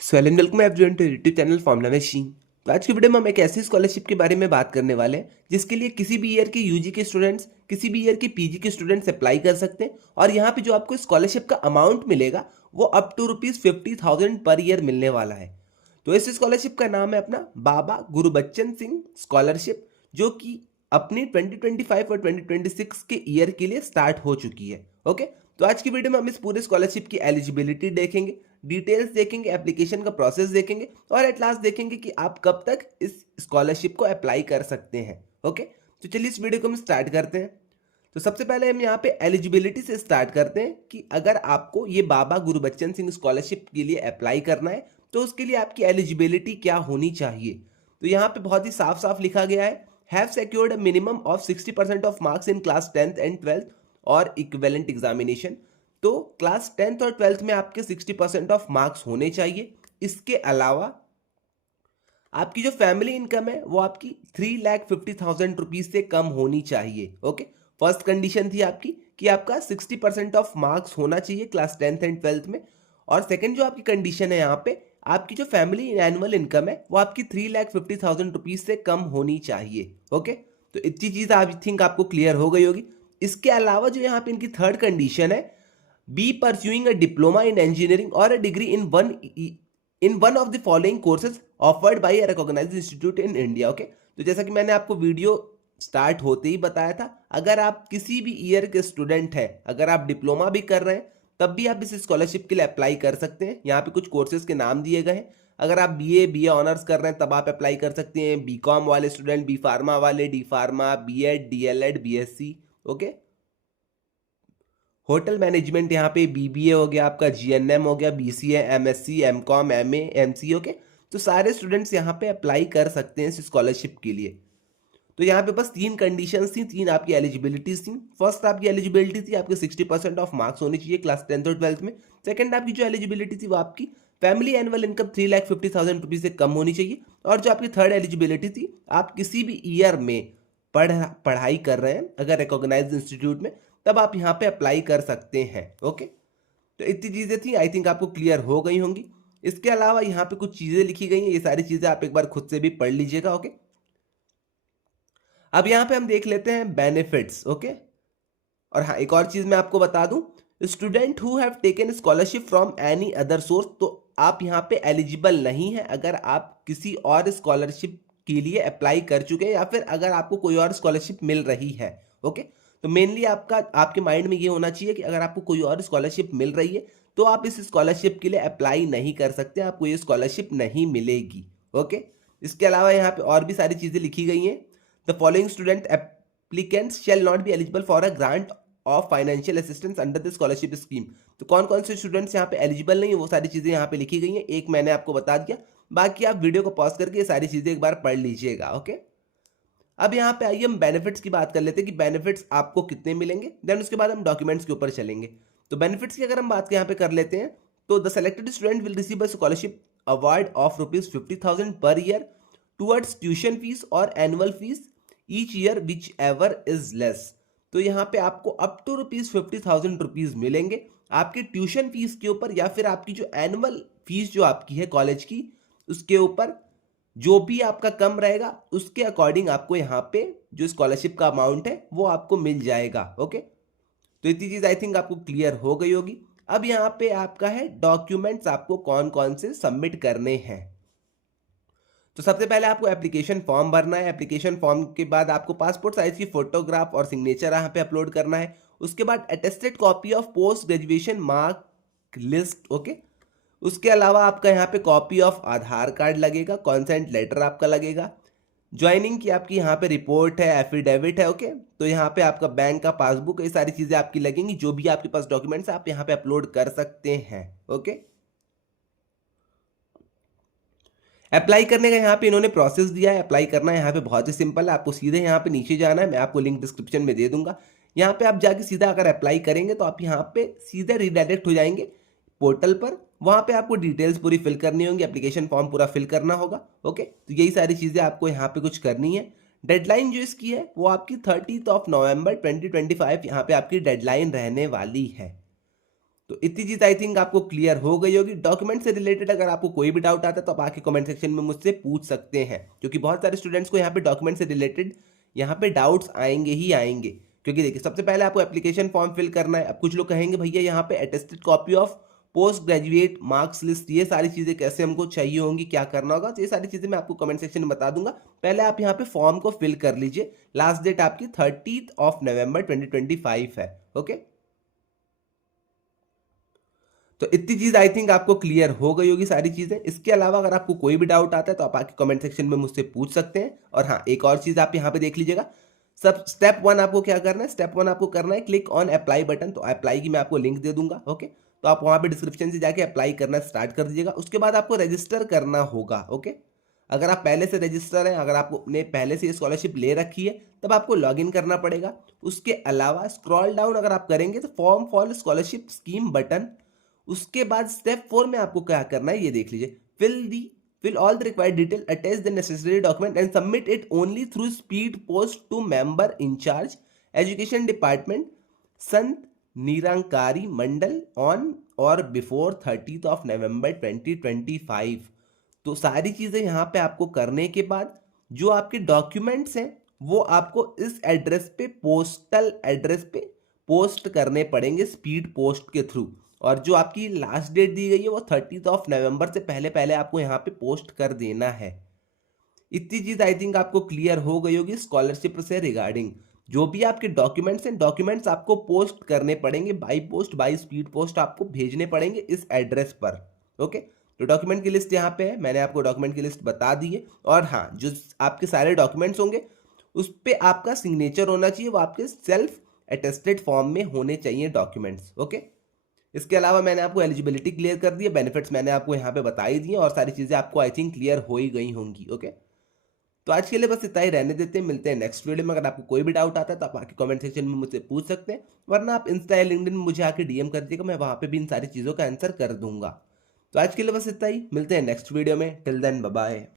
So hello and welcome everyone to YouTube channel formula machine. तो आज की video में हम एक ऐसी स्कॉलरशिप के बारे में बात करने वाले हैं जिसके लिए किसी भी ईयर के यूजी के स्टूडेंट्स, किसी भी ईयर के पीजी के स्टूडेंट्स अप्लाई कर सकते हैं। और यहाँ पे जो आपको स्कॉलरशिप का अमाउंट मिलेगा वो अप टू ₹50,000 पर ईयर मिलने वाला है। तो इस स्कॉलरशिप का नाम है अपना बाबा गुरबच्चन सिंह स्कॉलरशिप, जो कि अपनी 2025 और 2026 के ईयर के लिए स्टार्ट हो चुकी है। ओके, तो आज की वीडियो में हम इस पूरे स्कॉलरशिप की एलिजिबिलिटी देखेंगे, डिटेल्स देखेंगे, एप्लीकेशन का प्रोसेस देखेंगे और एट लास्ट देखेंगे कि आप कब तक इस स्कॉलरशिप को अप्लाई कर सकते हैं। ओके, तो चलिए इस वीडियो को हम स्टार्ट करते हैं। तो सबसे पहले हम यहाँ पे एलिजिबिलिटी से स्टार्ट करते हैं कि अगर आपको ये बाबा गुरबच्चन सिंह स्कॉलरशिप के लिए अप्लाई करना है तो उसके लिए आपकी एलिजिबिलिटी क्या होनी चाहिए। तो यहाँ पे बहुत ही साफ साफ लिखा गया है, have secured a minimum of 60% of marks in class 10th and 12th और इक्विवेलेंट एग्जामिनेशन। तो क्लास 10th और 12th में आपके 60% ऑफ मार्क्स होने चाहिए। इसके अलावा आपकी जो फैमिली इनकम है वो आपकी 3,50,000 रुपीज से कम होनी चाहिए। ओके, फर्स्ट कंडीशन थी आपकी कि आपका 60% ऑफ मार्क्स होना चाहिए क्लास 10th एंड 12th में। और सेकंड जो आपकी कंडीशन है यहाँ पे, आपकी जो फैमिली एनुअल इनकम है वो आपकी 3,50,000 रुपीज से कम होनी चाहिए। ओके, तो इतनी चीज आई थिंक आपको क्लियर हो गई होगी। इसके अलावा जो यहाँ पे इनकी थर्ड कंडीशन है, be pursuing a diploma in engineering और a degree in one of the following courses offered by a recognised institute in India. Okay, तो जैसा कि मैंने आपको वीडियो स्टार्ट होते ही बताया था, अगर आप किसी भी ईयर के स्टूडेंट हैं, अगर आप डिप्लोमा भी कर रहे हैं तब भी आप इस स्कॉलरशिप के लिए अप्लाई कर सकते हैं। यहाँ पे कुछ कोर्सेज के नाम दिए गए हैं। अगर आप बीए ऑनर्स कर रहे हैं तब आप अप्लाई कर सकते हैं, बीकॉम वाले स्टूडेंट, बी फार्मा वाले, D pharma, BEd, DElEd, BSc. Okay, hotel management यहाँ पे बीबीए हो गया, आपका जीएनएम हो गया, BCA, MSc, MCom, MA, MC. Okay, तो सारे स्टूडेंट्स यहाँ पे अप्लाई कर सकते हैं इस स्कॉलरशिप के लिए। तो यहाँ पे बस तीन कंडीशंस थी, तीन आपकी एलिजिबिलिटीज थी। फर्स्ट आपकी एलिजिबिलिटी थी आपके 60% ऑफ मार्क्स होने चाहिए क्लास 10th और 12th में। सेकंड आपकी जो एलिजिबिलिटी थी वो आपकी फैमिली एनुअल इनकम 3,50,000 रुपीज से कम होनी चाहिए। और जो आपकी थर्ड एलिजिबिलिटी थी, आप किसी भी ईयर में पढ़ाई कर रहे हैं अगर रिकॉग्नाइज्ड इंस्टीट्यूट में, तब आप यहाँ पे अप्लाई कर सकते हैं। ओके, तो इतनी चीजें थी, आई थिंक आपको क्लियर हो गई होंगी। इसके अलावा यहाँ पे कुछ चीजें लिखी गई हैं, ये सारी चीजें आप एक बार खुद से भी पढ़ लीजिएगा। ओके, अब यहाँ पे हम देख लेते हैं बेनिफिट्स। ओके, और हाँ, एक और चीज मैं आपको बता दूं, student who have taken scholarship from any other source, तो आप यहाँ पे एलिजिबल नहीं है अगर आप किसी और स्कॉलरशिप के लिए अप्लाई कर चुके हैं या फिर अगर आपको कोई और स्कॉलरशिप मिल रही है। ओके, तो मेनली आपके माइंड में ये होना चाहिए कि अगर आपको कोई और स्कॉलरशिप मिल रही है तो आप इस स्कॉलरशिप के लिए अप्लाई नहीं कर सकते, आपको ये स्कॉलरशिप नहीं मिलेगी। ओके, इसके अलावा यहाँ पे और भी सारी चीजें लिखी गई हैं। The following student applicants shall not be eligible for a grant of financial assistance under the scholarship scheme. तो कौन कौन से स्टूडेंट्स यहाँ पे एलिजिबल नहीं है वो सारी चीजें यहाँ पे लिखी गई हैं, एक मैंने आपको बता दिया। बाकी आप वीडियो को पॉज करके ये सारी चीजें एक बार पढ़ लीजिएगा। ओके, अब यहाँ पे आइए हम बेनिफिट्स की बात कर लेते हैं कि बेनिफिट्स आपको कितने मिलेंगे, देन उसके बाद हम डॉक्यूमेंट्स के ऊपर चलेंगे। तो बेनिफिट्स की अगर हम बात यहाँ पे कर लेते हैं, तो the selected student will receive a scholarship award of ₹50,000 per year towards tuition fees और annual fees each year whichever is less. तो यहाँ पे आपको अप टू ₹50,000 मिलेंगे आपकी ट्यूशन फीस के ऊपर, या फिर आपकी जो एनुअल फीस जो आपकी है कॉलेज की उसके ऊपर जो भी आपका कम रहेगा उसके अकॉर्डिंग आपको यहाँ पे जो स्कॉलरशिप का अमाउंट है वो आपको मिल जाएगा। ओके, तो इतनी चीज आई थिंक आपको क्लियर हो गई होगी। अब यहाँ पे आपका है डॉक्यूमेंट्स आपको कौन कौन से सबमिट करने हैं। तो सबसे पहले आपको एप्लीकेशन फॉर्म भरना है। एप्लीकेशन फॉर्म के बाद आपको पासपोर्ट साइज की फोटोग्राफ और सिग्नेचर यहाँ पे अपलोड करना है। उसके बाद attested copy of post graduation mark list. Okay, उसके अलावा आपका यहाँ पे कॉपी ऑफ आधार कार्ड लगेगा, कॉन्सेंट लेटर आपका लगेगा, ज्वाइनिंग की आपकी यहाँ पे रिपोर्ट है, एफिडेविट है। ओके, तो यहाँ पे आपका बैंक का पासबुक, ये सारी चीजें आपकी लगेंगी। जो भी आपके पास डॉक्यूमेंट्स आप यहाँ पे अपलोड कर सकते हैं। ओके, अप्लाई करने का यहाँ पे इन्होंने प्रोसेस दिया है। अप्लाई करना यहाँ पे बहुत ही सिंपल है, आपको सीधे यहाँ पे नीचे जाना है, मैं आपको लिंक डिस्क्रिप्शन में दे दूंगा। यहाँ पे आप जाके सीधा अगर अप्लाई करेंगे तो आप यहाँ पे सीधे रिडायरेक्ट हो जाएंगे पोर्टल पर। वहाँ पे आपको डिटेल्स पूरी फिल करनी होंगी, एप्लीकेशन फॉर्म पूरा फिल करना होगा। ओके, तो यही सारी चीज़ें आपको यहाँ पे कुछ करनी है। डेडलाइन जो इसकी है वो आपकी 30 नवंबर 2025 यहाँ पे आपकी डेडलाइन रहने वाली है। तो इतनी चीज आई थिंक आपको क्लियर हो गई होगी। डॉक्यूमेंट से रिलेटेड अगर आपको कोई भी डाउट आता है तो आप आके कमेंट सेक्शन में मुझसे पूछ सकते हैं, क्योंकि बहुत सारे स्टूडेंट्स को यहाँ पे डॉक्यूमेंट से रिलेटेड यहाँ पे डाउट्स आएंगे ही आएंगे। क्योंकि देखिए सबसे पहले आपको एप्लीकेशन फॉर्म फिल करना है। अब कुछ लोग कहेंगे भैया यहाँ पे attested copy of post graduate marks list, ये सारी चीजें कैसे हमको चाहिए होंगी, क्या करना होगा, तो ये सारी चीजें मैं आपको कमेंट सेक्शन में बता दूंगा। पहले आप यहाँ पे फॉर्म को फिल कर लीजिए। लास्ट डेट आपकी 30 नवंबर 2025 है। ओके, तो इतनी चीज आई थिंक आपको क्लियर हो गई होगी सारी चीजें। इसके अलावा अगर आपको कोई भी डाउट आता है तो आप आके कमेंट सेक्शन में मुझसे पूछ सकते हैं। और हाँ, एक और चीज आप यहाँ पे देख लीजिएगा। सब स्टेप 1 आपको क्या करना है, स्टेप 1 आपको करना है क्लिक ऑन अप्लाई बटन। तो अप्लाई की मैं आपको लिंक दे दूंगा। ओके, तो आप वहां पे डिस्क्रिप्शन से जाके अप्लाई करना स्टार्ट कर दीजिएगा। उसके बाद आपको रजिस्टर करना होगा। ओके, अगर आप पहले से रजिस्टर हैं, अगर आपने पहले से स्कॉलरशिप ले रखी है, तब आपको लॉगिन करना पड़ेगा। उसके अलावा स्क्रॉल डाउन अगर आप करेंगे तो form for scholarship scheme button, उसके बाद स्टेप 4 में आपको क्या करना है ये देख लीजिए। fill all the required detail, attach the necessary document and submit it only through speed post to member in charge education department Sant Nirankari Mandal on or before 30th November 2025। तो सारी चीजें यहाँ पे आपको करने के बाद जो आपके डॉक्यूमेंट्स हैं वो आपको इस एड्रेस पे, पोस्टल एड्रेस पे पोस्ट करने पड़ेंगे स्पीड पोस्ट के थ्रू। और जो आपकी लास्ट डेट दी गई है वो 30 नवंबर से पहले पहले आपको यहाँ पे पोस्ट कर देना है। इतनी चीज आई थिंक आपको क्लियर हो गई होगी स्कॉलरशिप से रिगार्डिंग। जो भी आपके डॉक्यूमेंट्स हैं, डॉक्यूमेंट्स आपको पोस्ट करने पड़ेंगे by post, by speed post आपको भेजने पड़ेंगे इस एड्रेस पर। ओके, तो डॉक्यूमेंट की लिस्ट यहाँ पे है, मैंने आपको डॉक्यूमेंट की लिस्ट बता दी है। और हाँ, जो आपके सारे डॉक्यूमेंट्स होंगे उस पर आपका सिग्नेचर होना चाहिए, वो आपके सेल्फ अटेस्टेड फॉर्म में होने चाहिए डॉक्यूमेंट्स। ओके, इसके अलावा मैंने आपको एलिजिबिलिटी क्लियर कर दी है, बेनिफिट्स मैंने आपको यहाँ पे बताई दी हैं, और सारी चीज़ें आपको आई थिंक क्लियर हो ही गई होंगी। ओके, तो आज के लिए बस इतना ही रहने देते हैं। मिलते हैं नेक्स्ट वीडियो में। अगर आपको कोई भी डाउट आता है तो आप आके कमेंट सेक्शन में मुझसे पूछ सकते हैं, वरना आप इंस्टा या लिंक्डइन में मुझे आके डीएम कर दीजिएगा, मैं वहाँ पे भी इन सारी चीज़ों का आंसर कर दूंगा। तो आज के लिए बस इतना ही, मिलते हैं नेक्स्ट वीडियो में। Till then bye bye.